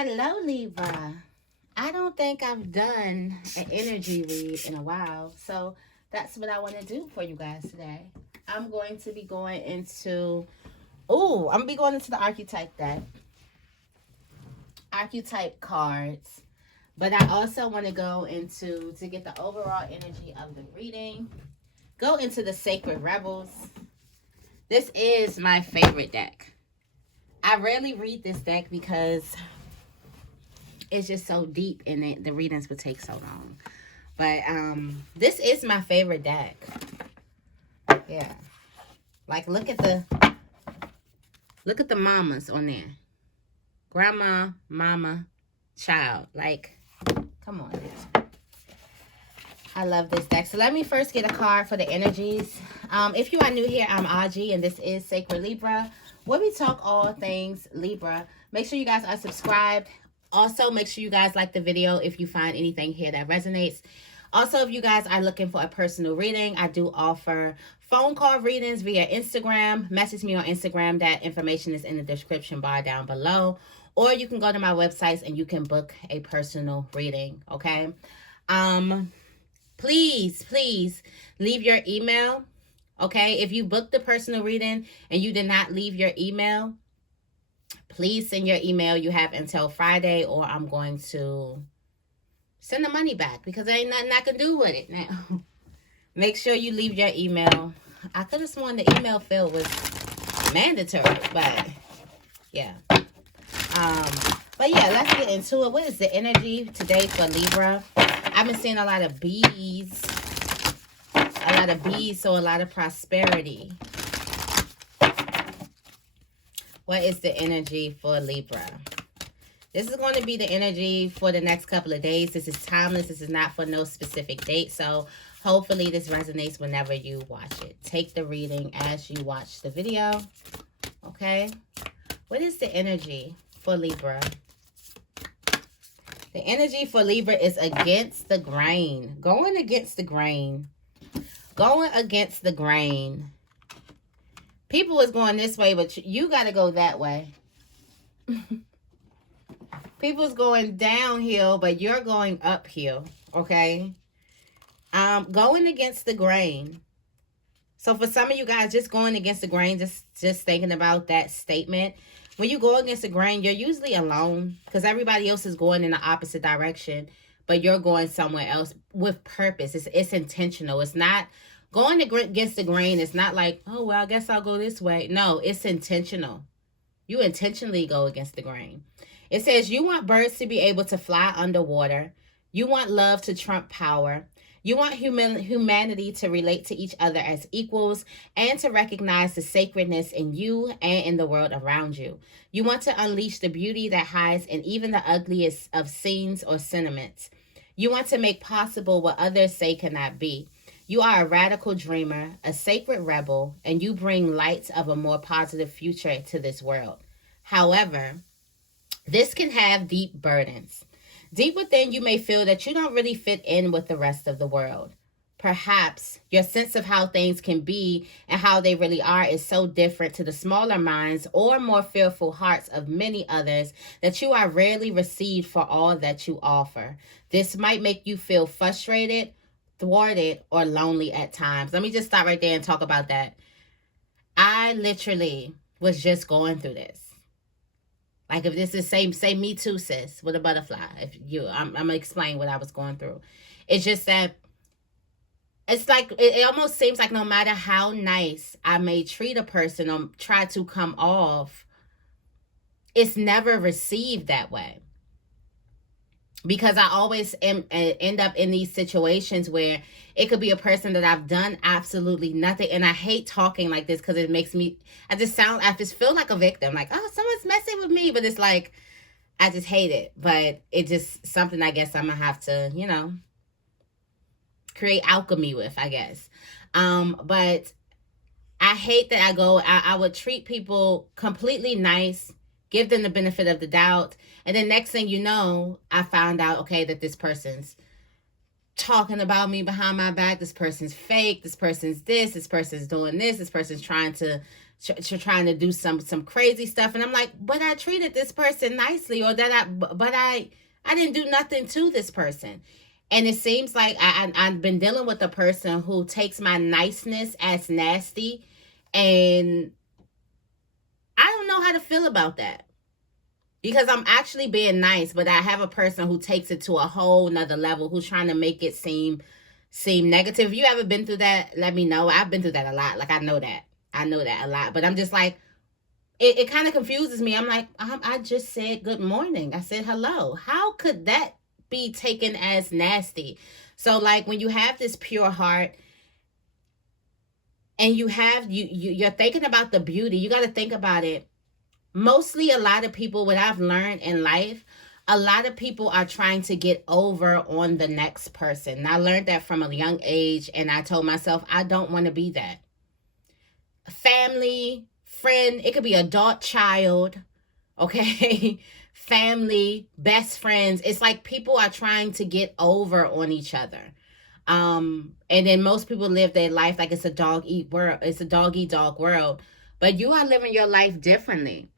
Hello, Libra. I don't think I've done an energy read in a while, so that's what I want to do for you guys today. I'm going to be going into, I'm going to be going into the archetype deck, archetype cards, but I also want to go into, to get the overall energy of the reading, go into the Sacred Rebels. This is my favorite deck. I rarely read this deck because it's just so deep in it. The readings would take so long. But this is my favorite deck. Yeah. Like look at the mamas on there. Grandma, mama, child. Like, come on. I love this deck. So let me first get a card for the energies. If you are new here, I'm Auji, and this is Sacred Libra, where we talk all things Libra. Make sure you guys are subscribed. Also, make sure you guys like the video if you find anything here that resonates. Also, if you guys are looking for a personal reading, I do offer phone call readings via Instagram. Message me on Instagram. That information is in the description bar down below. Or you can go to my websites and you can book a personal reading, okay? Please leave your email, okay? If you booked the personal reading and you did not leave your email, please send your email. You have until Friday, or I'm going to send the money back because there ain't nothing I can do with it now. Make sure you leave your email. I could have sworn the email field was mandatory, but yeah. But yeah, let's get into it. What is the energy today for Libra? I've been seeing a lot of bees. So a lot of prosperity. What is the energy for Libra? This is going to be the energy for the next couple of days. This is timeless. This is not for no specific date. So hopefully this resonates whenever you watch it. Take the reading as you watch the video. Okay. What is the energy for Libra? The energy for Libra is against the grain. Going against the grain. Going against the grain. People is going this way, but you got to go that way. People's going downhill, but you're going uphill, okay? Going against the grain. So for some of you guys, just going against the grain, just thinking about that statement. When you go against the grain, you're usually alone because everybody else is going in the opposite direction, but you're going somewhere else with purpose. It's intentional. It's not going against the grain. It's not like, oh, well, I guess I'll go this way. No, it's intentional. You intentionally go against the grain. It says you want birds to be able to fly underwater. You want love to trump power. You want humanity to relate to each other as equals and to recognize the sacredness in you and in the world around you. You want to unleash the beauty that hides in even the ugliest of scenes or sentiments. You want to make possible what others say cannot be. You are a radical dreamer, a sacred rebel, and you bring light of a more positive future to this world. However, this can have deep burdens. Deep within, you may feel that you don't really fit in with the rest of the world. Perhaps your sense of how things can be and how they really are is so different to the smaller minds or more fearful hearts of many others that you are rarely received for all that you offer. This might make you feel frustrated, thwarted, or lonely at times. Let me just stop right there and talk about that. I literally was just going through this. Like if this is say me too, sis, with a butterfly. I'm gonna explain what I was going through. It's just that it's like it almost seems like no matter how nice I may treat a person or try to come off, it's never received that way. Because I always end up in these situations where it could be a person that I've done absolutely nothing. And I hate talking like this because it makes me, I just feel like a victim. Like, oh, someone's messing with me. But it's like, I just hate it. But it's just something I guess I'm going to have to, create alchemy with, I guess. But I hate that I would treat people completely nice, give them the benefit of the doubt. And then next thing you know, I found out, okay, that this person's talking about me behind my back. This person's fake. This person's this. This person's doing this. This person's trying to trying to do some crazy stuff, and I'm like, but I treated this person nicely, or but I didn't do nothing to this person. And it seems like I've been dealing with a person who takes my niceness as nasty, and I don't know how to feel about that, because I'm actually being nice, but I have a person who takes it to a whole nother level, who's trying to make it seem negative. If you ever been through that, let me know. I've been through that a lot. Like, I know that a lot, but I'm just like, it kind of confuses me. I'm like, I just said good morning. I said hello. How could that be taken as nasty? So like, when you have this pure heart, and you're thinking about the beauty, you got to think about it. Mostly, a lot of people, what I've learned in life, a lot of people are trying to get over on the next person. And I learned that from a young age, and I told myself, I don't want to be that. Family, friend, it could be adult, child, okay? Family, best friends. It's like people are trying to get over on each other. And then most people live their life like it's a dog eat world. It's a dog eat dog world. But you are living your life differently.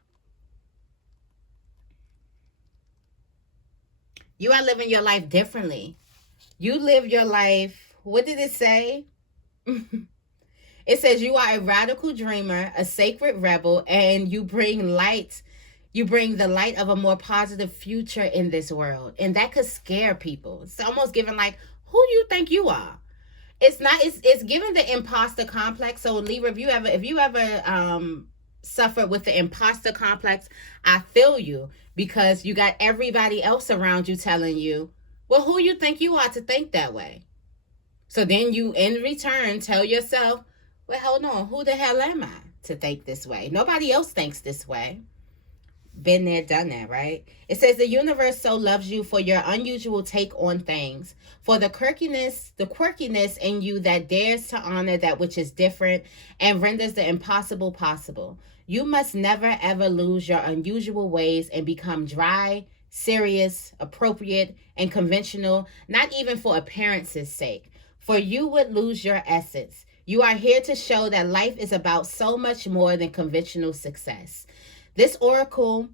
You are living your life differently. You live your life. What did it say? It says you are a radical dreamer, a sacred rebel, and you bring light. You bring the light of a more positive future in this world. And that could scare people. It's almost giving like, who do you think you are? It's not, it's giving the imposter complex. So Libra, if you ever suffer with the imposter complex, I feel you, because you got everybody else around you telling you, well, who you think you are to think that way? So then you, in return, tell yourself, well, hold on, who the hell am I to think this way? Nobody else thinks this way. Been there, done that, right? It says the universe so loves you for your unusual take on things, for the quirkiness in you that dares to honor that which is different and renders the impossible possible. You must never ever lose your unusual ways and become dry, serious, appropriate, and conventional, not even for appearance's sake, for you would lose your essence. You are here to show that life is about so much more than conventional success. This oracle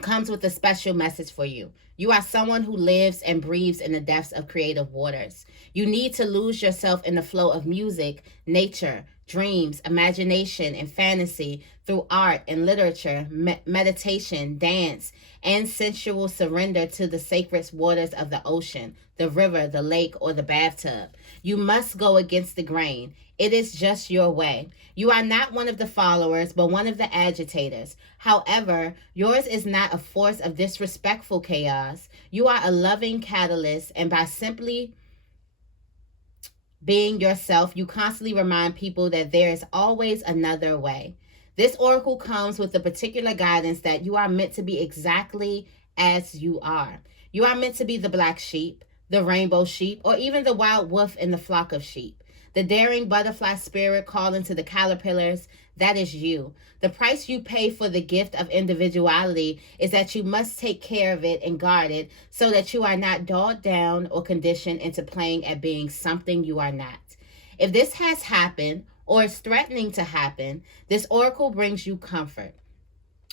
comes with a special message for you. You are someone who lives and breathes in the depths of creative waters. You need to lose yourself in the flow of music, nature, dreams, imagination, and fantasy through art and literature, meditation, dance, and sensual surrender to the sacred waters of the ocean, the river, the lake, or the bathtub. You must go against the grain. It is just your way. You are not one of the followers, but one of the agitators. However, yours is not a force of disrespectful chaos. You are a loving catalyst, and by simply being yourself, you constantly remind people that there is always another way. This oracle comes with the particular guidance that you are meant to be exactly as you are. You are meant to be the black sheep, the rainbow sheep, or even the wild wolf in the flock of sheep. The daring butterfly spirit calling to the caterpillars, that is you. The price you pay for the gift of individuality is that you must take care of it and guard it so that you are not dulled down or conditioned into playing at being something you are not. If this has happened or is threatening to happen, this oracle brings you comfort.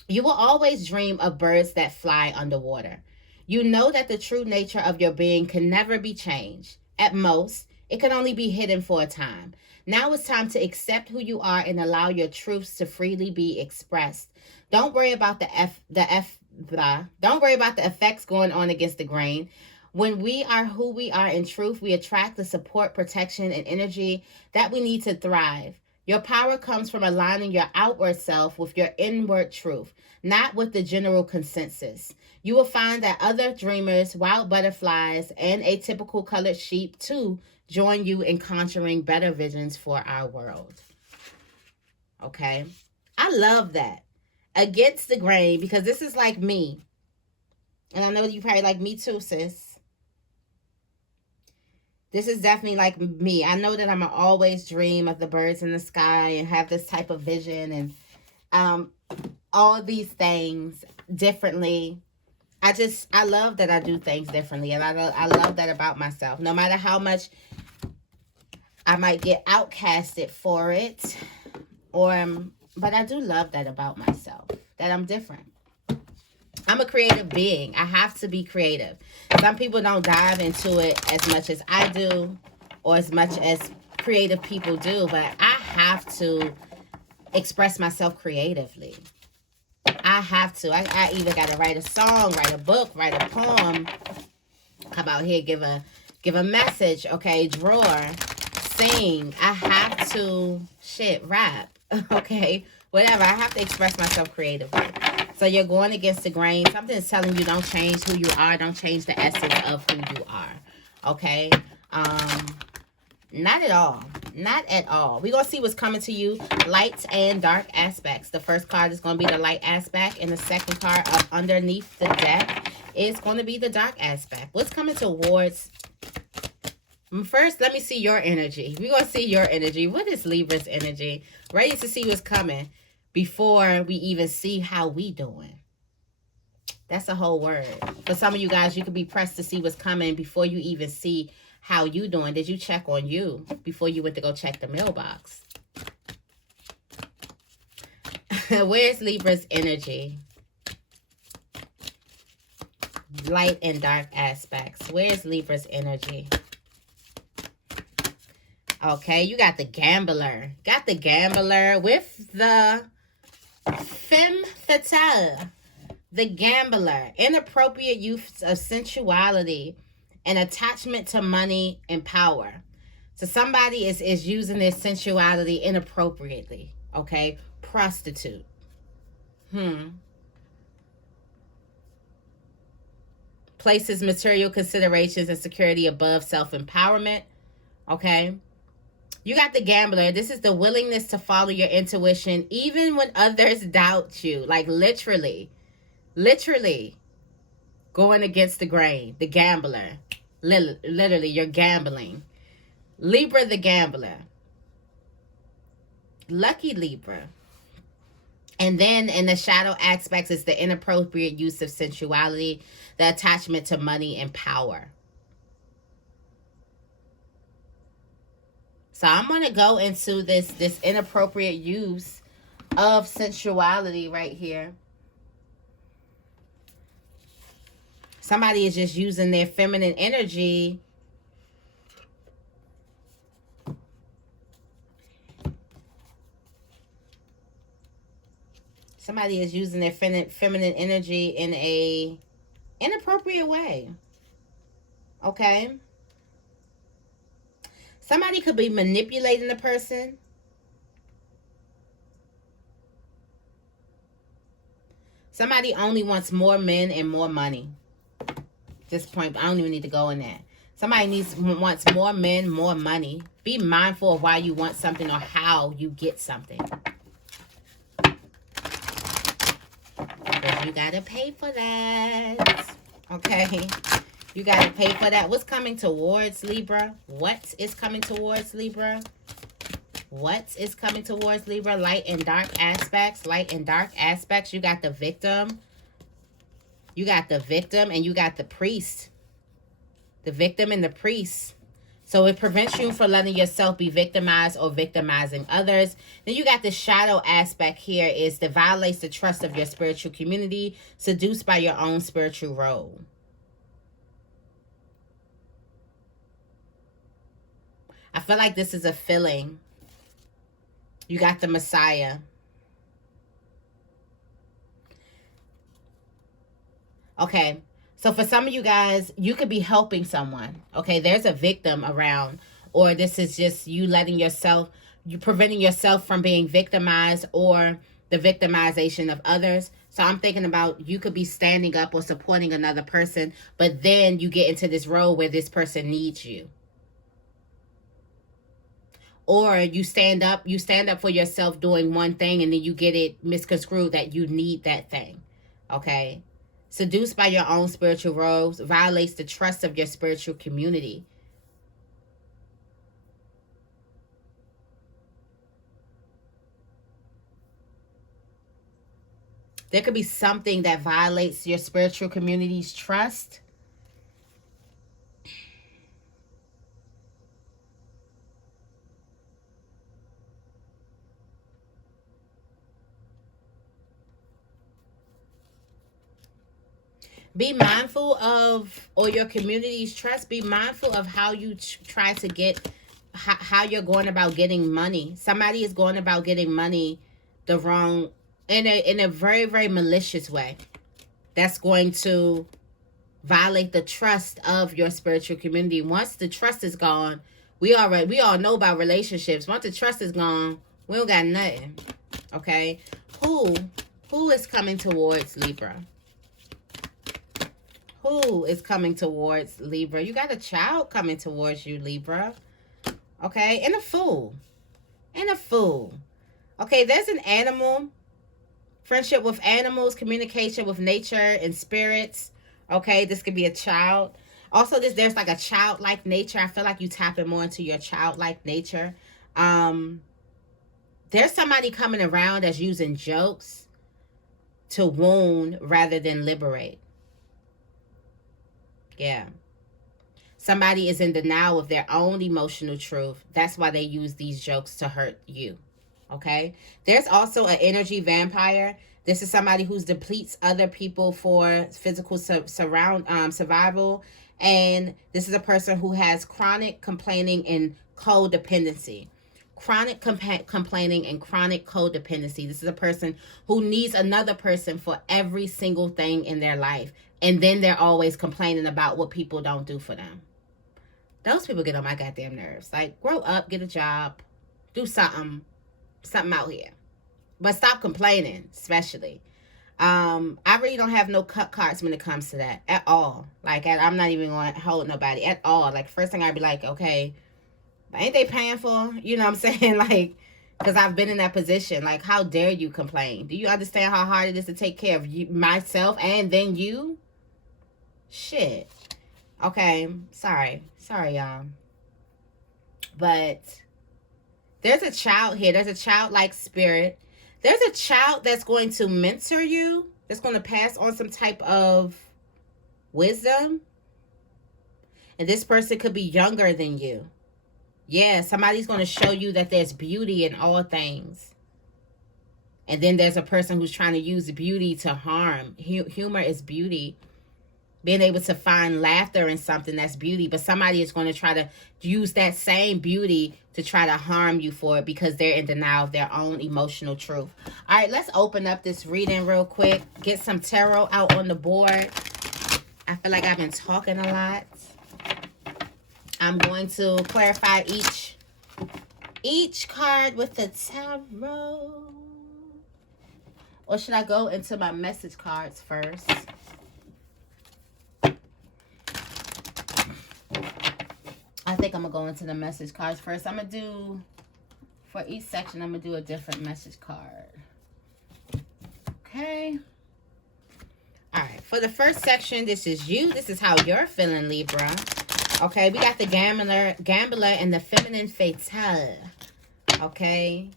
You will always dream of birds that fly underwater. You know that the true nature of your being can never be changed. At most, it can only be hidden for a time. Now it's time to accept who you are and allow your truths to freely be expressed. Don't worry about don't worry about the effects going on against the grain. When we are who we are in truth, we attract the support, protection, and energy that we need to thrive. Your power comes from aligning your outward self with your inward truth, not with the general consensus. You will find that other dreamers, wild butterflies, and atypical colored sheep too join you in conjuring better visions for our world. Okay? I love that. Against the grain, because this is like me. And I know you probably like me too, sis. This is definitely like me. I know that I'm going to always dream of the birds in the sky and have this type of vision and all these things differently. I love that I do things differently. And I love that about myself. No matter how much I might get outcasted for it, or But I do love that about myself, that I'm different. I'm a creative being. I have to be creative. Some people don't dive into it as much as I do, or as much as creative people do, but I have to express myself creatively. I have to. I either got to write a song, write a book, write a poem. How about here? Give a message. Okay, draw, sing. I have to rap. Okay, whatever. I have to express myself creatively. So you're going against the grain. Something is telling you don't change who you are. Don't change the essence of who you are. Okay. Not at all. Not at all. We're going to see what's coming to you. Light and dark aspects. The first card is going to be the light aspect. And the second card up underneath the deck is going to be the dark aspect. What's coming towards... First, let me see your energy. We're going to see your energy. What is Libra's energy? Ready to see what's coming before we even see how we doing. That's a whole word. For some of you guys, you could be pressed to see what's coming before you even see how you doing. Did you check on you before you went to go check the mailbox? Where's Libra's energy? Light and dark aspects. Where's Libra's energy? Okay, you got the gambler. Got the gambler with the femme fatale. The gambler. Inappropriate use of sensuality and attachment to money and power. So somebody is using their sensuality inappropriately. Okay? Prostitute. Places material considerations and security above self-empowerment. Okay? You got the gambler. This is the willingness to follow your intuition even when others doubt you. Like literally going against the grain. The gambler. Literally, you're gambling. Libra the gambler. Lucky Libra. And then in the shadow aspects is the inappropriate use of sensuality, the attachment to money and power. So I'm going to go into this inappropriate use of sensuality right here. Somebody is just using their feminine energy Somebody is using their feminine energy in a inappropriate way. Okay? Somebody could be manipulating the person. Somebody only wants more men and more money. At this point, I don't even need to go in there. Somebody wants more men, more money. Be mindful of why you want something or how you get something. Because you got to pay for that. Okay? You got to pay for that. What's coming towards Libra? What is coming towards Libra? What is coming towards Libra? Light and dark aspects. Light and dark aspects. You got the victim. You got the victim and you got the priest. The victim and the priest. So it prevents you from letting yourself be victimized or victimizing others. Then you got the shadow aspect here is that violates the trust of your spiritual community, seduced by your own spiritual role. I feel like this is a filling. You got the Messiah. Okay. So for some of you guys, you could be helping someone. Okay. There's a victim around. Or this is just you letting yourself, you preventing yourself from being victimized or the victimization of others. So I'm thinking about you could be standing up or supporting another person, but then you get into this role where this person needs you. Or you stand up for yourself doing one thing and then you get it misconstrued that you need that thing. Okay? Seduced by your own spiritual roles, violates the trust of your spiritual community. There could be something that violates your spiritual community's trust. Be mindful of, or your community's trust. Be mindful of how you try to get, how you're going about getting money. Somebody is going about getting money the wrong, in a very, very malicious way. That's going to violate the trust of your spiritual community. Once the trust is gone, we all know about relationships. Once the trust is gone, we don't got nothing. Okay? Who is coming towards Libra? Who is coming towards Libra? You got a child coming towards you, Libra. Okay? And a fool. And a fool. Okay, there's an animal. Friendship with animals, communication with nature and spirits. Okay, this could be a child. Also, there's like a childlike nature. I feel like you tapping more into your childlike nature. There's somebody coming around that's using jokes to wound rather than liberate. Yeah. Somebody is in denial of their own emotional truth. That's why they use these jokes to hurt you. Okay? There's also an energy vampire. This is somebody who depletes other people for physical survival. And this is a person who has chronic complaining and codependency. Chronic complaining and chronic codependency. This is a person who needs another person for every single thing in their life. And then they're always complaining about what people don't do for them. Those people get on my goddamn nerves. Like, grow up, get a job, do something out here. But stop complaining, especially. I really don't have no cut cards when it comes to that at all. Like, I'm not even going to hold nobody at all. Like, first thing I'd be like, okay, ain't they paying for? You know what I'm saying? Like, because I've been in that position. Like, how dare you complain? Do you understand how hard it is to take care of you, myself, and then you? Shit. Okay, sorry, y'all. But there's a child here. There's a childlike spirit. There's a child that's going to mentor you. That's going to pass on some type of wisdom. And this person could be younger than you. Yeah, somebody's going to show you that there's beauty in all things. And then there's a person who's trying to use beauty to harm. Humor is beauty. Being able to find laughter in something, that's beauty. But somebody is going to try to use that same beauty to try to harm you for it because they're in denial of their own emotional truth. All right, let's open up this reading real quick. Get some tarot out on the board. I feel like I've been talking a lot. I'm going to clarify each card with the tarot. Or should I go into my message cards first? I think I'm going to go into the message cards first. I'm going to do, for each section, I'm going to do a different message card. Okay. All right. For the first section, this is you. This is how you're feeling, Libra. Okay. We got the gambler and the feminine fatale. Okay.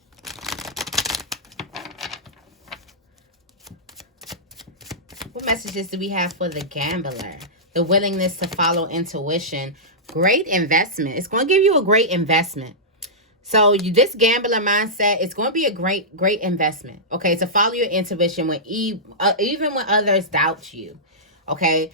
What messages do we have for the gambler? The willingness to follow intuition. Great investment. It's going to give you a great investment. So this gambler mindset, it's going to be a great investment. Okay, to follow your intuition when even when others doubt you. Okay,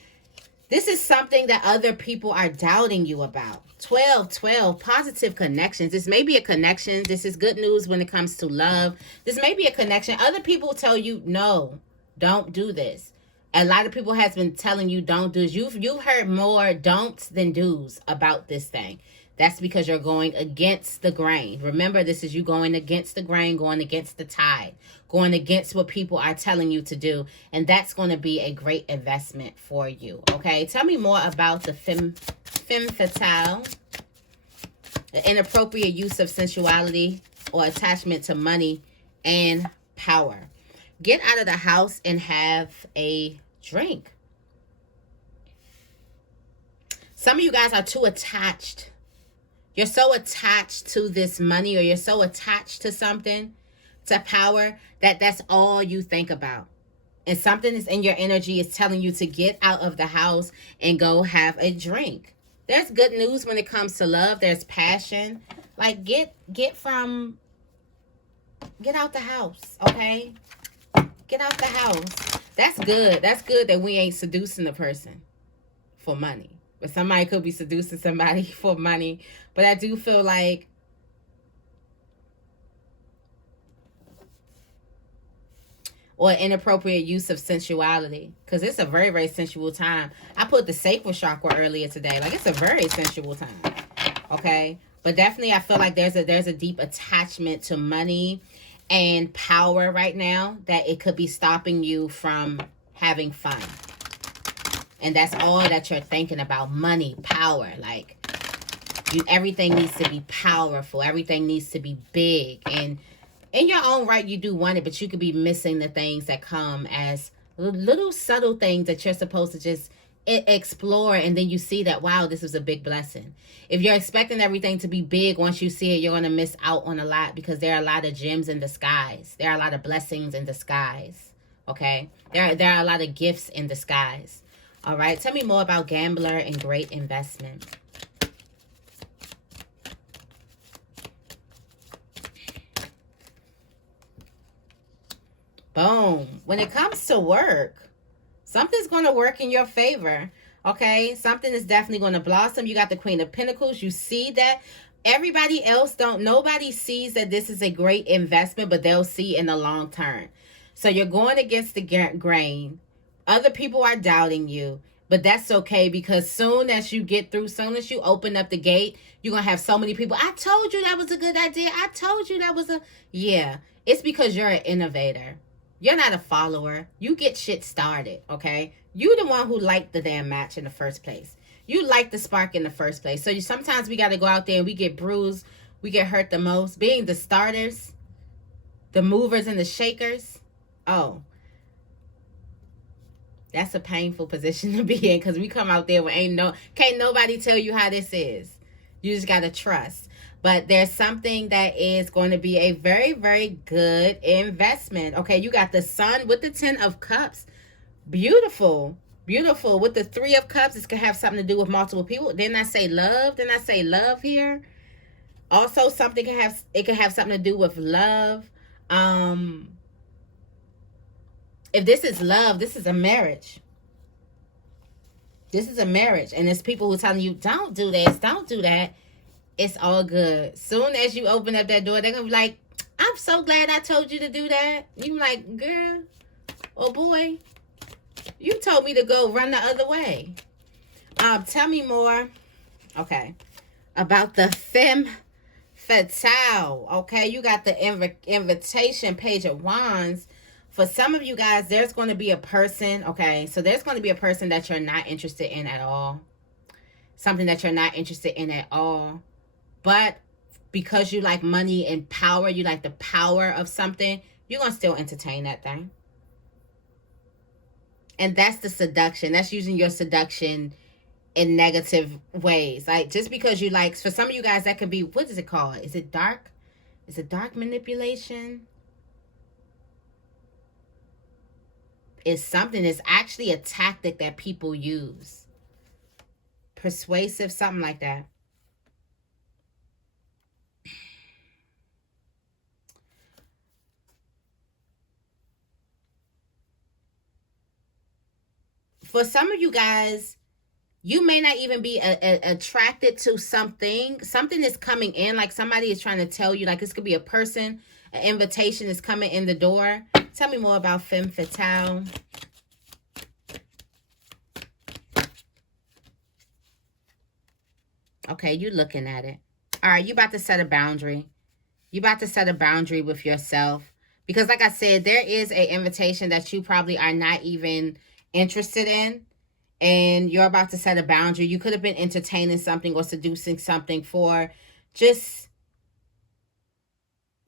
this is something that other people are doubting you about. 12, positive connections. This may be a connection. This is good news when it comes to love. This may be a connection. Other people tell you, no, don't do this. A lot of people has been telling you don't do this. You've heard more don'ts than do's about this thing. That's because you're going against the grain. Remember, this is you going against the grain, going against the tide, going against what people are telling you to do. And that's going to be a great investment for you. Okay, tell me more about the femme fatale, the inappropriate use of sensuality or attachment to money and power. Get out of the house and have a drink. Some of you guys are too attached. You're so attached to this money, or you're so attached to something, to power, that that's all you think about. And something is in your energy is telling you to get out of the house and go have a drink. There's good news when it comes to love. There's passion. Like get out the house, okay? Get out the house. That's good. That's good that we ain't seducing the person for money. But somebody could be seducing somebody for money. But I do feel like or inappropriate use of sensuality, because it's a very, very sensual time. I put the sacral chakra earlier today. Like, it's a very sensual time. Okay, but definitely I feel like there's a deep attachment to money and power right now that it could be stopping you from having fun. And that's all that you're thinking about: money, power. Like, everything needs to be powerful, everything needs to be big, and in your own right, you do want it, but you could be missing the things that come as little subtle things that you're supposed to just explore, and then you see that, wow, this is a big blessing. If you're expecting everything to be big, once you see it, you're going to miss out on a lot, because there are a lot of gems in disguise. There are a lot of blessings in disguise, okay? There are a lot of gifts in disguise, all right? Tell me more about gambler and great investment. Boom. When it comes to work, something's going to work in your favor. Okay. Something is definitely going to blossom. You got the Queen of Pentacles. You see that. Everybody else nobody sees that this is a great investment, but they'll see in the long term. So you're going against the grain. Other people are doubting you, but that's okay, because soon as you get through, soon as you open up the gate, you're going to have so many people. I told you that was a good idea. I told you that was yeah. It's because you're an innovator. You're not a follower. You get shit started, okay? You the one who liked the damn match in the first place. You liked the spark in the first place. So sometimes we got to go out there and we get bruised. We get hurt the most. Being the starters, the movers and the shakers. Oh, that's a painful position to be in, because we come out there with can't nobody tell you how this is. You just got to trust. But there's something that is going to be a very, very good investment. Okay, you got the Sun with the 10 of Cups. Beautiful. Beautiful. With the 3 of Cups, it's going to have something to do with multiple people. Didn't I say love? Didn't I say love here? Also, something can have something to do with love. If this is love, this is a marriage. This is a marriage. And there's people who are telling you, don't do this, don't do that. It's all good. Soon as you open up that door, they're going to be like, I'm so glad I told you to do that. You like, girl, oh boy, you told me to go run the other way. Tell me more, okay, about the femme fatale, okay? You got the invitation, Page of Wands. For some of you guys, there's going to be a person, okay? So there's going to be a person that you're not interested in at all. Something that you're not interested in at all. But because you like money and power, you like the power of something, you're going to still entertain that thing. And that's the seduction. That's using your seduction in negative ways. Like, just because you like, for some of you guys, that could be, what is it called? Is it dark? Is it dark manipulation? It's something. It's actually a tactic that people use. Persuasive, something like that. For some of you guys, you may not even be attracted to something. Something is coming in, like somebody is trying to tell you, like this could be a person, an invitation is coming in the door. Tell me more about femme fatale. Okay, you're looking at it. All right, you about to set a boundary. You about to set a boundary with yourself. Because like I said, there is an invitation that you probably are not even interested in, and you're about to set a boundary. You could have been entertaining something or seducing something for just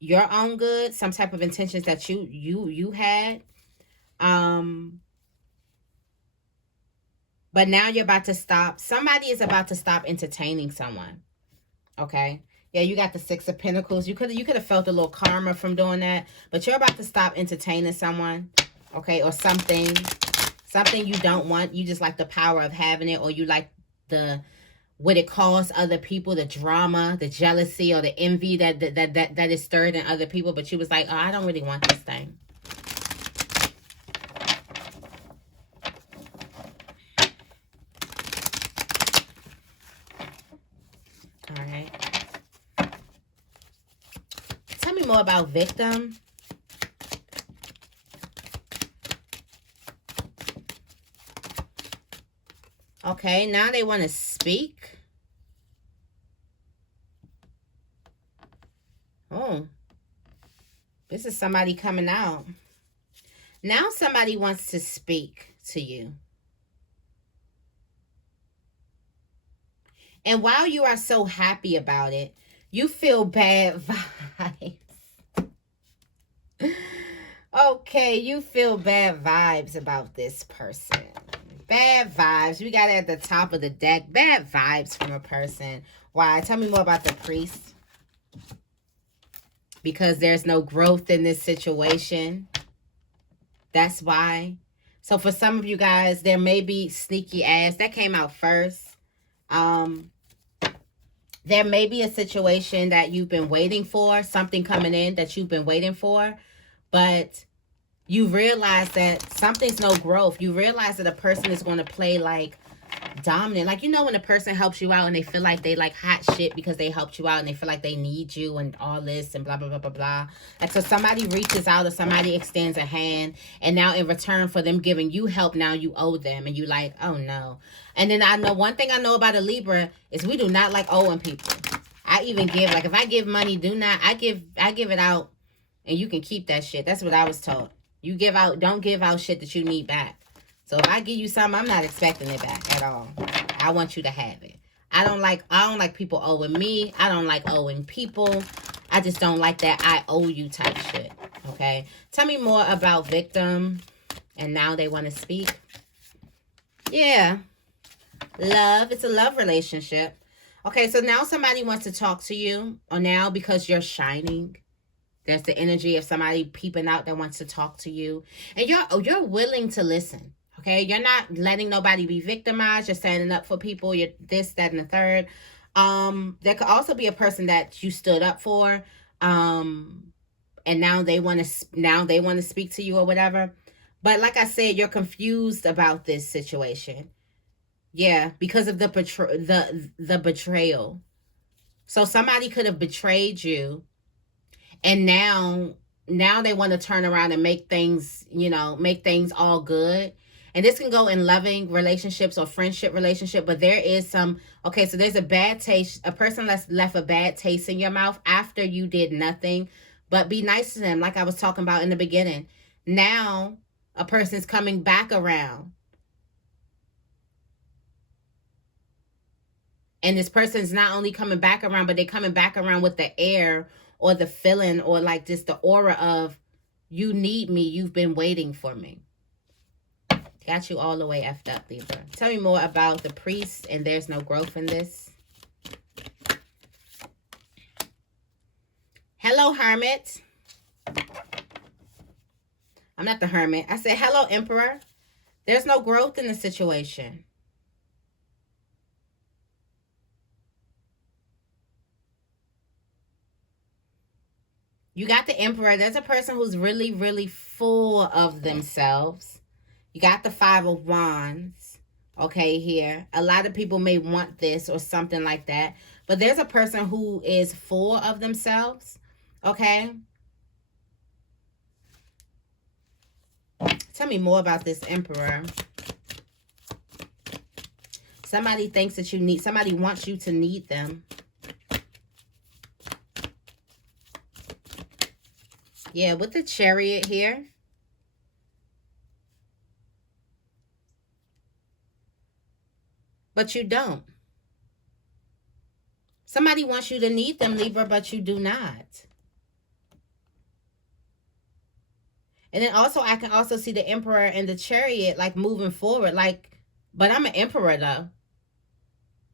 your own good, some type of intentions that you had. But now you're about to stop. Somebody is about to stop entertaining someone. Okay? Yeah, you got the 6 of Pentacles. You could have felt a little karma from doing that, but you're about to stop entertaining someone, okay, or something you don't want. You just like the power of having it, or you like what it costs other people, the drama, the jealousy, or the envy that is stirred in other people. But you was like, oh, I don't really want this thing. All right. Tell me more about victim. Okay, now they want to speak. Oh, this is somebody coming out. Now somebody wants to speak to you. And while you are so happy about it, you feel bad vibes. Okay, you feel bad vibes about this person. Bad vibes. We got it at the top of the deck. Bad vibes from a person. Why? Tell me more about the priest. Because there's no growth in this situation. That's why. So for some of you guys, there may be sneaky ass. That came out first. There may be a situation that you've been waiting for. Something coming in that you've been waiting for. But you realize that something's no growth. You realize that a person is going to play like dominant. Like, you know, when a person helps you out and they feel like they like hot shit because they helped you out and they feel like they need you and all this and blah, blah, blah, blah, blah. Like, so somebody reaches out or somebody extends a hand, and now in return for them giving you help, now you owe them, and you like, oh no. And then I know one thing I know about a Libra is we do not like owing people. I even give, like, if I give money, I give it out and you can keep that shit. That's what I was told. You give out, don't give out shit that you need back. So if I give you something, I'm not expecting it back at all. I want you to have it. I don't like people owing me. I don't like owing people. I just don't like that I owe you type shit. Okay? Tell me more about victim. And now they want to speak. Yeah. Love. It's a love relationship. Okay, so now somebody wants to talk to you. Or now because you're shining. There's the energy of somebody peeping out that wants to talk to you. And you're willing to listen. Okay, you're not letting nobody be victimized. You're standing up for people. You're this, that, and the third. There could also be a person that you stood up for, and now they want to speak to you or whatever. But like I said, you're confused about this situation. Yeah, because of the betrayal. So somebody could have betrayed you, and now they want to turn around and make things all good. And this can go in loving relationships or friendship relationship, but there is some, okay, so there's a bad taste. A person that's left a bad taste in your mouth after you did nothing, but be nice to them, like I was talking about in the beginning. Now, a person's coming back around. And this person's not only coming back around, but they're coming back around with the air or the feeling or like just the aura of, you need me, you've been waiting for me. Got you all the way effed up, Libra. Tell me more about the priest, and there's no growth in this. Hello, Hermit. I'm not the Hermit. I said, hello, Emperor. There's no growth in the situation. You got the Emperor. There's a person who's really, really full of themselves. You got the Five of Wands, okay, here. A lot of people may want this or something like that. But there's a person who is full of themselves, okay? Tell me more about this Emperor. Somebody thinks that somebody wants you to need them. Yeah, with the Chariot here. But you don't. Somebody wants you to need them, Libra, but you do not. And then also, I can also see the Emperor and the Chariot, like, moving forward. Like, but I'm an Emperor, though.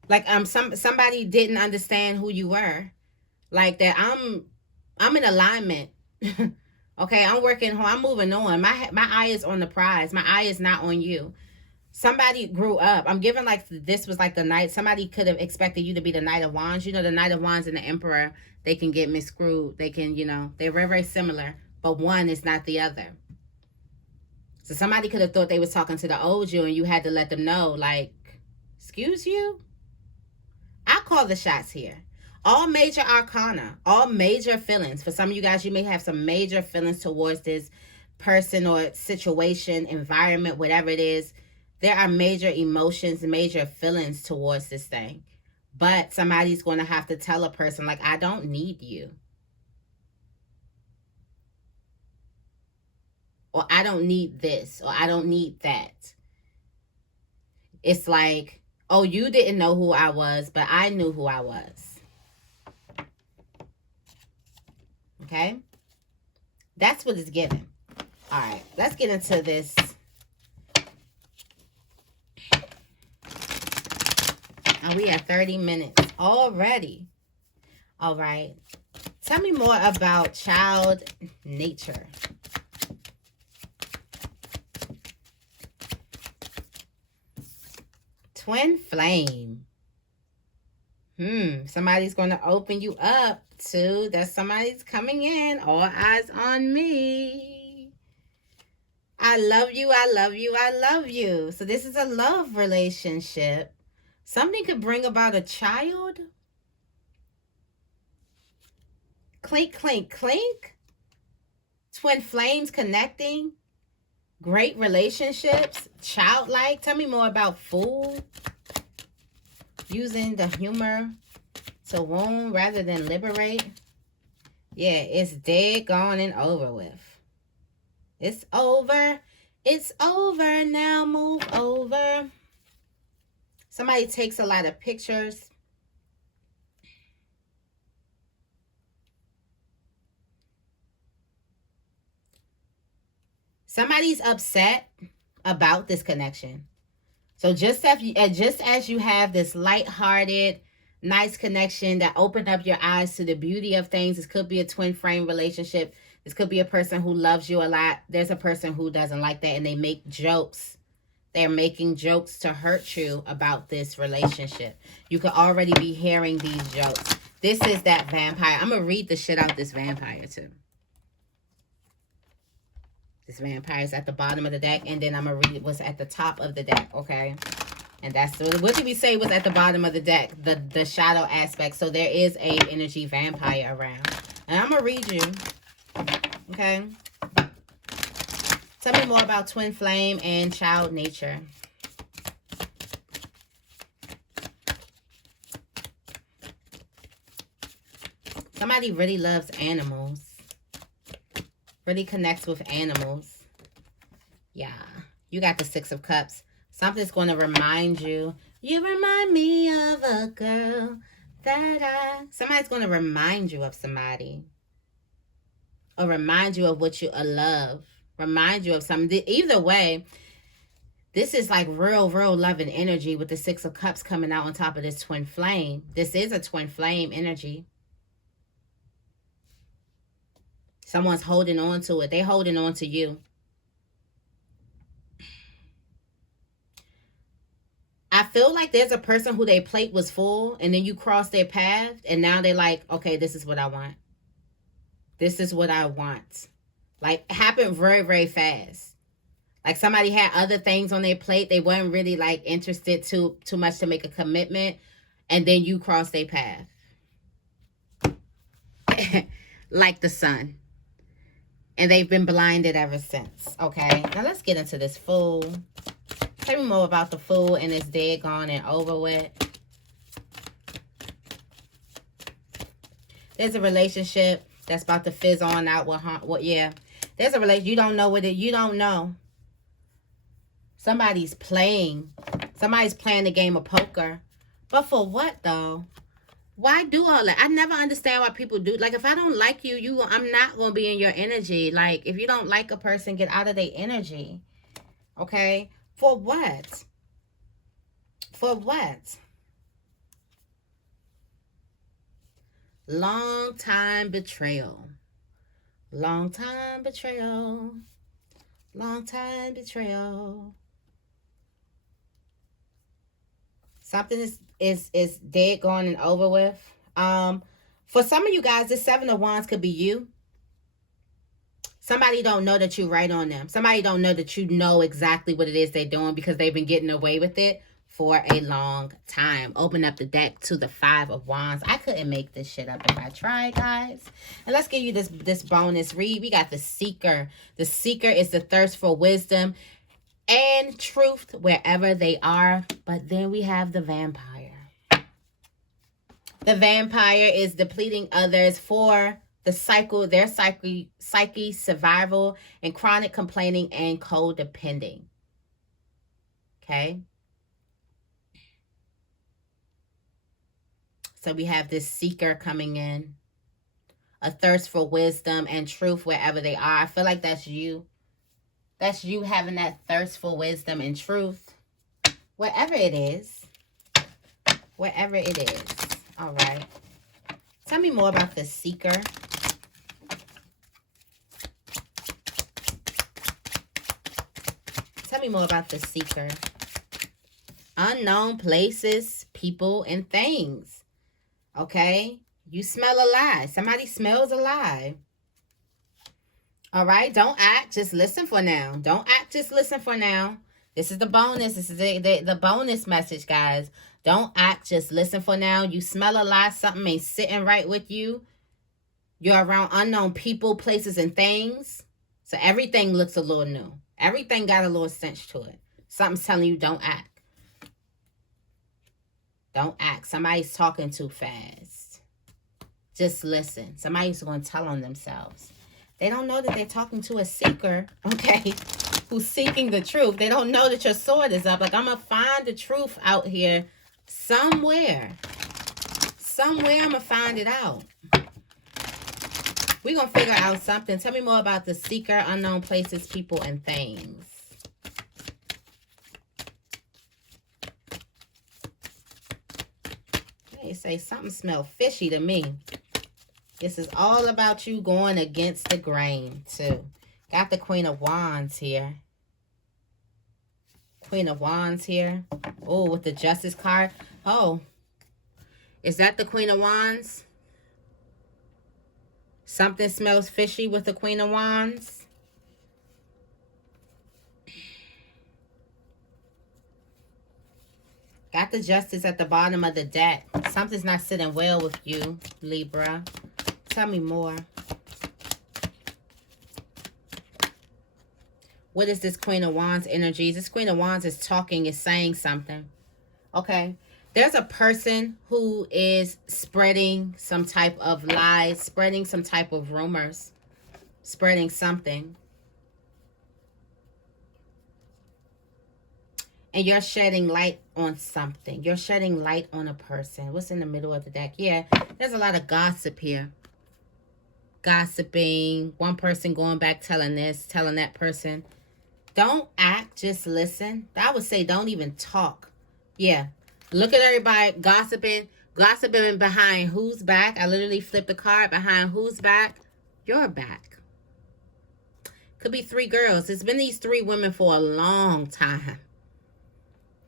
Like, somebody didn't understand who you were. Like, that I'm in alignment. Okay, I'm working hard. I'm moving on. My eye is on the prize. My eye is not on you. Somebody grew up. I'm giving like this was like the Knight. Somebody could have expected you to be the Knight of Wands. You know, the Knight of Wands and the Emperor, they can get miscrewed. They can, they're very, very similar, but one is not the other. So somebody could have thought they was talking to the Auji, and you had to let them know, like, excuse you? I call the shots here. All major arcana, all major feelings. For some of you guys, you may have some major feelings towards this person or situation, environment, whatever it is. There are major emotions, major feelings towards this thing. But somebody's going to have to tell a person, like, I don't need you. Or I don't need this. Or I don't need that. It's like, oh, you didn't know who I was, but I knew who I was. Okay? That's what it's giving. All right, let's get into this. And we are 30 minutes already. All right. Tell me more about child nature. Twin flame. Somebody's going to open you up to that somebody's coming in. All eyes on me. I love you. I love you. I love you. So this is a love relationship. Something could bring about a child. Clink, clink, clink. Twin flames connecting. Great relationships. Childlike. Tell me more about fool. Using the humor to wound rather than liberate. Yeah, it's dead, gone, and over with. It's over. It's over. Now move over. Somebody takes a lot of pictures. Somebody's upset about this connection. So just as you have this lighthearted, nice connection that opened up your eyes to the beauty of things, this could be a twin flame relationship. This could be a person who loves you a lot. There's a person who doesn't like that, and they make jokes. They're making jokes to hurt you about this relationship. You could already be hearing these jokes. This is that vampire. I'm going to read the shit out this vampire too. This vampire is at the bottom of the deck, and then I'm going to read what's at the top of the deck, okay? And that's, what did we say was at the bottom of the deck? The shadow aspect. So there is a energy vampire around. And I'm going to read you, okay? Tell me more about twin flame and child nature. Somebody really loves animals. Really connects with animals. Yeah. You got the Six of Cups. Something's going to remind you. You remind me of a girl that Somebody's going to remind you of somebody. Or remind you of what you love. Remind you of something. Either way, this is like real loving energy with the Six of Cups coming out on top of this twin flame. This is a twin flame energy. Someone's holding on to it. They're holding on to you. I feel like there's a person who their plate was full, and then you cross their path, and now they're like, okay, this is what I want. This is what I want. Like, it happened very fast. Like, somebody had other things on their plate. They weren't really, like, interested too much to make a commitment, and then you cross their path. Like the sun. And they've been blinded ever since. Okay, now let's get into this Fool. Tell me more about the Fool and it's dead, gone, and over with. There's a relationship that's about to fizz on out. Yeah. There's a relationship. You don't know what it. You don't know. Somebody's playing. Somebody's playing the game of poker. But for what though? Why do all that? I never understand why people do. Like, if I don't like you, I'm not going to be in your energy. Like, if you don't like a person, get out of their energy. Okay? For what? For what? Long time betrayal. Long time betrayal. Long time betrayal. Something is dead, gone, and over with. For some of you guys, this Seven of Wands could be you. Somebody don't know that you right on them. Somebody don't know that you know exactly what it is they're doing because they've been getting away with it for a long time. Open up the deck to the 5 of Wands. I couldn't make this shit up if I tried, guys. And let's give you this bonus read. We got the Seeker. The Seeker is the thirst for wisdom and truth wherever they are. But then we have the Vampire. The Vampire is depleting others for the cycle, their psyche, survival, and chronic complaining and codepending. Okay? So we have this Seeker coming in. A thirst for wisdom and truth wherever they are. I feel like that's you. That's you having that thirst for wisdom and truth. Wherever it is. Wherever it is. All right. Tell me more about the Seeker. Tell me more about the Seeker. Unknown places, people, and things. Okay? You smell a lie. Somebody smells a lie. All right? Don't act. Just listen for now. Don't act. Just listen for now. This is the bonus. This is the bonus message, guys. Don't act. Just listen for now. You smell a lie. Something ain't sitting right with you. You're around unknown people, places, and things. So everything looks a little new. Everything got a little stench to it. Something's telling you don't act. Don't act. Somebody's talking too fast. Just listen. Somebody's going to tell on themselves. They don't know that they're talking to a seeker, okay, who's seeking the truth. They don't know that your sword is up. Like, I'm going to find the truth out here somewhere. Somewhere I'm going to find it out. We're going to figure out something. Tell me more about the seeker, unknown places, people, and things. They say something smells fishy to me. This is all about you going against the grain, too. Got the Queen of Wands here. Queen of Wands here. Oh, with the Justice card. Oh, is that the Queen of Wands? Something smells fishy with the Queen of Wands. Got the Justice at the bottom of the deck. Something's not sitting well with you, Libra. Tell me more. What is this Queen of Wands energy? This Queen of Wands is talking, is saying something. Okay. There's a person who is spreading some type of lies, spreading some type of rumors, spreading something. And you're shedding light on something. You're shedding light on a person. What's in the middle of the deck? Yeah, there's a lot of gossip here. Gossiping. One person going back telling this, telling that person. Don't act, just listen. I would say don't even talk. Yeah. Look at everybody gossiping. Gossiping behind whose back? I literally flipped the card. Behind whose back? Your back. Could be 3 girls. It's been these 3 women for a long time.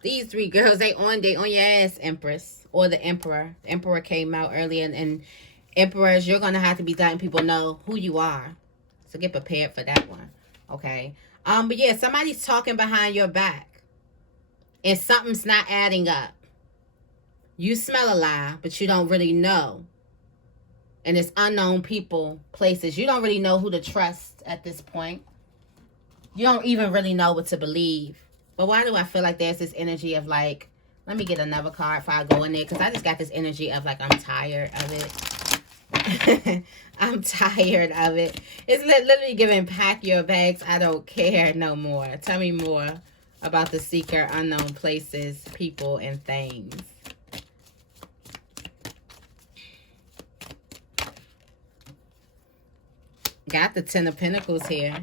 These 3 girls, they on your ass, Empress. Or the Emperor. The Emperor came out earlier. And Emperors, you're going to have to be letting people know who you are. So get prepared for that one. Okay. But yeah, somebody's talking behind your back. And something's not adding up. You smell a lie, but you don't really know. And it's unknown people, places. You don't really know who to trust at this point. You don't even really know what to believe. But why do I feel like there's this energy of like, let me get another card before I go in there. Because I just got this energy of like, I'm tired of it. I'm tired of it. It's literally giving pack your bags. I don't care no more. Tell me more about the seeker, unknown places, people, and things. Got the 10 of Pentacles here.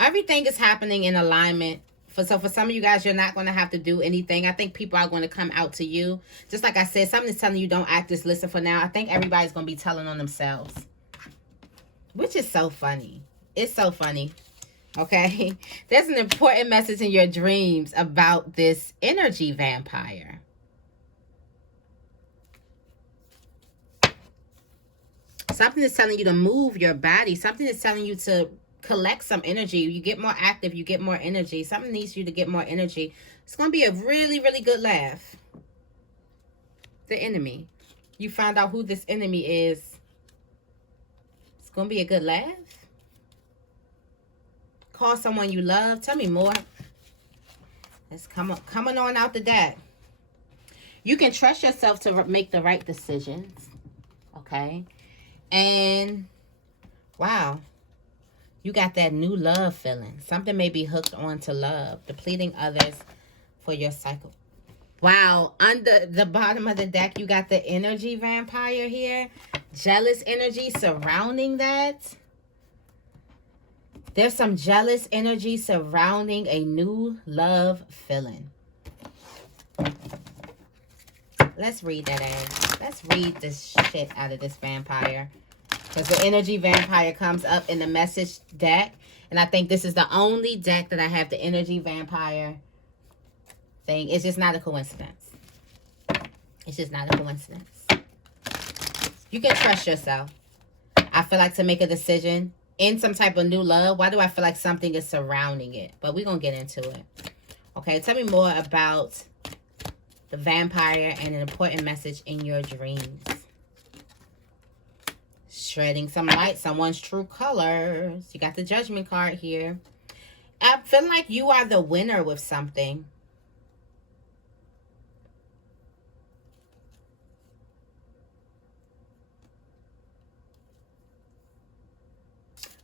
Everything is happening in alignment. So for some of you guys, you're not going to have to do anything. I think people are going to come out to you. Just like I said, something is telling you don't act, just listen for now. I think everybody's going to be telling on themselves. Which is so funny. It's so funny. Okay? There's an important message in your dreams about this energy vampire. Something is telling you to move your body. Something is telling you to collect some energy. You get more active. You get more energy. Something needs you to get more energy. It's going to be a really, really good laugh. The enemy. You find out who this enemy is. It's going to be a good laugh. Call someone you love. Tell me more. Let's coming on out the deck. You can trust yourself to make the right decisions. Okay. And wow. You got that new love feeling. Something may be hooked on to love. Depleting others for your cycle. Wow. Under the bottom of the deck, you got the energy vampire here. Jealous energy surrounding that. There's some jealous energy surrounding a new love feeling. Let's read that in. Let's read this shit out of this vampire. Because the energy vampire comes up in the message deck. And I think this is the only deck that I have the energy vampire thing. It's just not a coincidence. It's just not a coincidence. You can trust yourself. I feel like to make a decision in some type of new love. Why do I feel like something is surrounding it? But we're going to get into it. Okay, tell me more about the vampire and an important message in your dreams. Shredding some light, someone's true colors. You got the Judgment card here. I feel like you are the winner with something.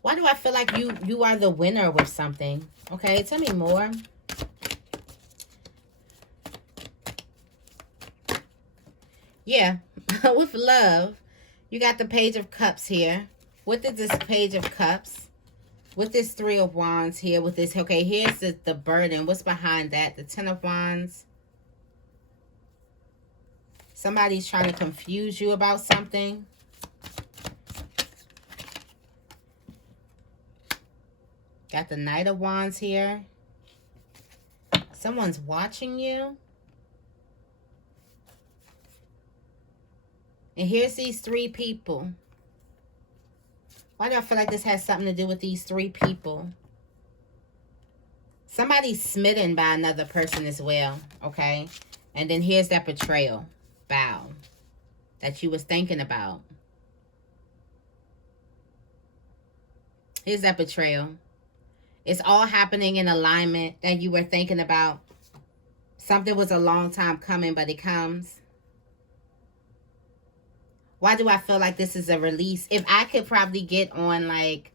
Why do I feel like you are the winner with something? Okay, tell me more. Yeah, with love. You got the Page of Cups here. What is this Page of Cups? With this Three of Wands here. With this, okay, here's the burden. What's behind that? The Ten of Wands. Somebody's trying to confuse you about something. Got the Knight of Wands here. Someone's watching you. And here's these three people. Why do I feel like this has something to do with these three people? Somebody's smitten by another person as well, okay? And then here's that betrayal, vow, that you was thinking about. Here's that betrayal. It's all happening in alignment that you were thinking about. Something was a long time coming, but it comes. Why do I feel like this is a release? If I could probably get on, like,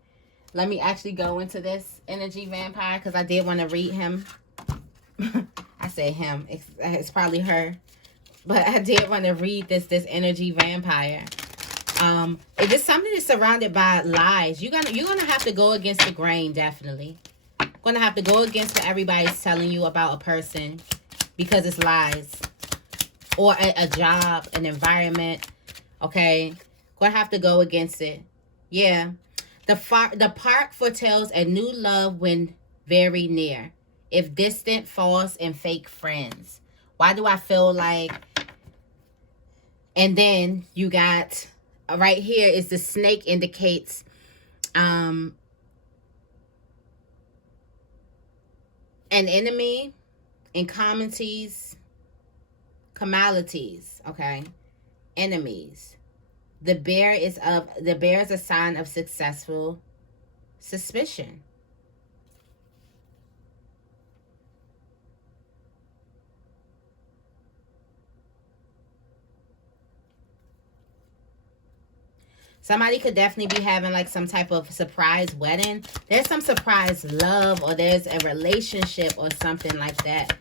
let me actually go into this energy vampire, because I did want to read him. I say him. It's probably her. But I did want to read this energy vampire. If it's something that's surrounded by lies, you're gonna have to go against the grain, definitely. Gonna have to go against what everybody's telling you about a person, because it's lies. Or a job, an environment. Okay, gonna have to go against it. Yeah, the park foretells a new love when very near, if distant, false, and fake friends. Why do I feel like? And then you got right here is the snake indicates an enemy, incomodities, commodities. Okay. Enemies. The bear is a sign of successful suspicion. Somebody could definitely be having like some type of surprise wedding. There's some surprise love, or there's a relationship or something like that.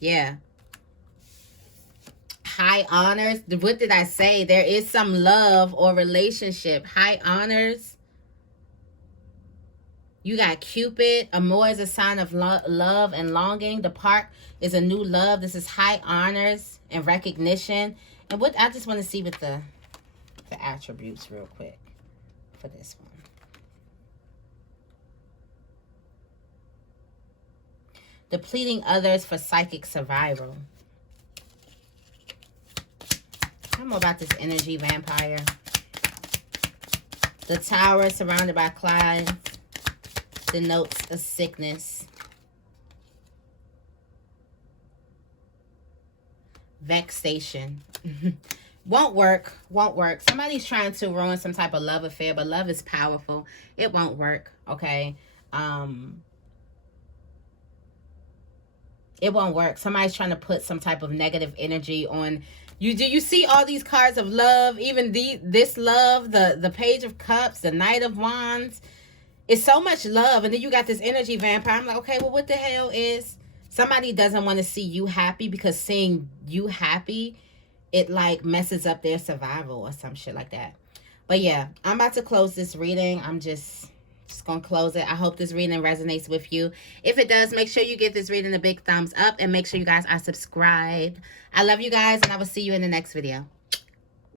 Yeah. High honors. What did I say? There is some love or relationship. High honors. You got Cupid. Amour is a sign of love and longing. The park is a new love. This is high honors and recognition. And what I just want to see with the attributes real quick for this one. Depleting others for psychic survival. Tell me more about this energy vampire. The Tower surrounded by clouds denotes a sickness. Vexation. Won't work. Won't work. Somebody's trying to ruin some type of love affair, but love is powerful. It won't work, okay? It won't work. Somebody's trying to put some type of negative energy on you. Do you see all these cards of love? Even this love, the Page of Cups, the Knight of Wands. It's so much love, and then you got this energy vampire. I'm like, okay, well, what the hell is... Somebody doesn't want to see you happy, because seeing you happy, it like messes up their survival or some shit like that. But yeah, I'm about to close this reading. I'm just gonna close it. I hope this reading resonates with you. If it does, make sure you give this reading a big thumbs up, and make sure you guys are subscribed. I love you guys, and I will see you in the next video.